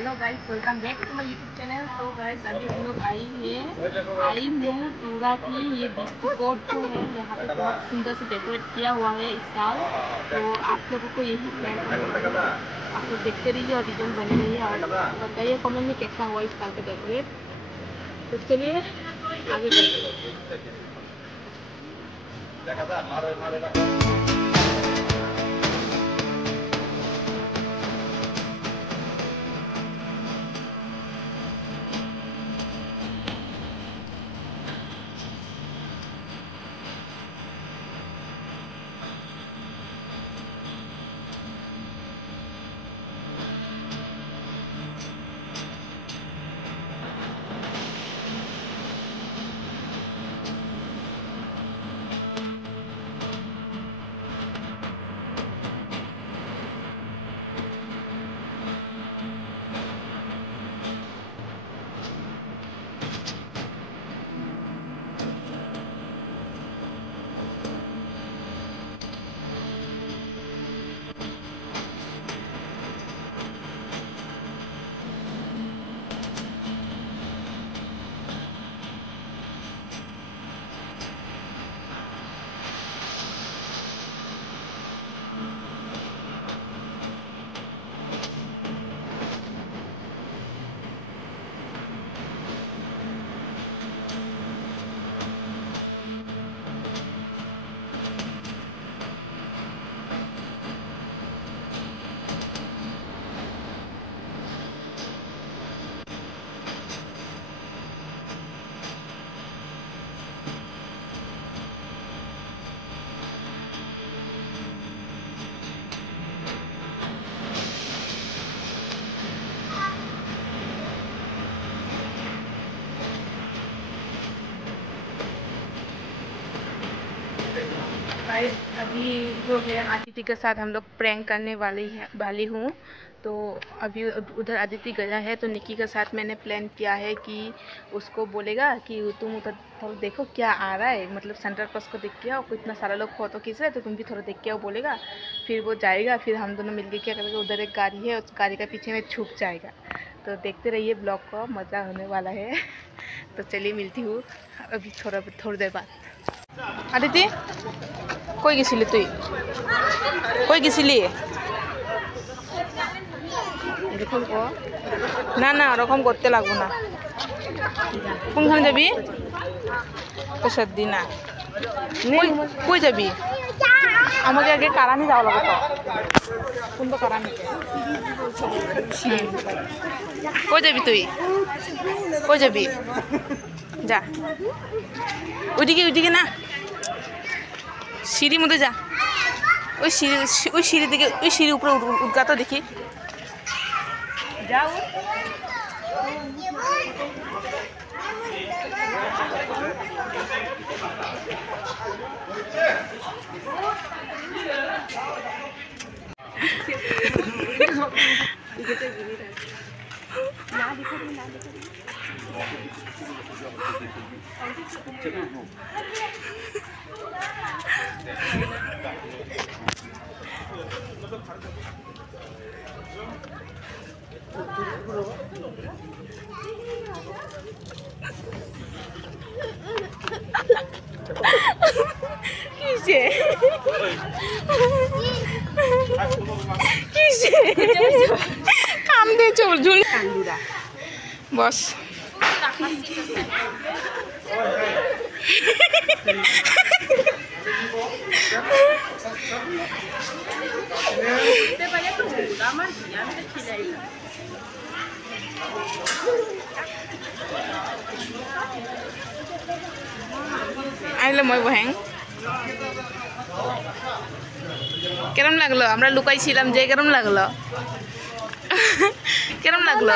Hello guys, welcome back to my YouTube channel. तो guys अभी हम लोग आई हूँ टूरा की। ये बिस्कुट जो है यहाँ पे बहुत सुंदर से डेकोरेट किया हुआ है इस साल। तो आप लोगों को यही प्लान करने वाले हैं। आप लोग देखते रहिए और वीडियो बने रहिए और बताइए कमेंट में कैसा हुआ इस साल का डेकोरेट। तो चलिए आगे बढ़ते हैं। अभी जो है आदिति के साथ हम लोग प्रैंक करने वाली हूँ। तो अभी उधर आदिति गया है तो निक्की के साथ मैंने प्लान किया है कि उसको बोलेगा कि तुम उधर थोड़ा देखो क्या आ रहा है, मतलब सेंटर पास को देख के आओ, इतना सारा लोग फोटो खींच रहे हैं तो तुम भी थोड़ा देख के आओ बोलेगा। फिर वो जाएगा, फिर हम दोनों मिलके क्या करेंगे, उधर एक गाड़ी है उस गाड़ी का पीछे में छुप जाएगा। तो देखते रहिए ब्लॉग को, मज़ा होने वाला है। तो चलिए मिलती हूँ अभी थोड़ी देर बाद। आदिति कोई किसी तुई कोई किसी ना ना रकम करते लागबो ना কোনখানে যাবি পেশার দি না কই যাবি আমাকে আগে কারানি যাওয়া লাগে তো কোনটা কারানি কই যাবি তুই কই যাবি যা ওইদিকে না সিঁড়ির মধ্যে যা ওই সিঁড়ি দিকে ওই সিঁড়ির উপরে উঠগা তো দেখি যাও কান্দে চল ঝুল কান্দুরা বস আইলে মই বহেং কেরম লাগলো? আমরা লুকাইছিলাম যে কেরম লাগলো? কেরম লাগলো?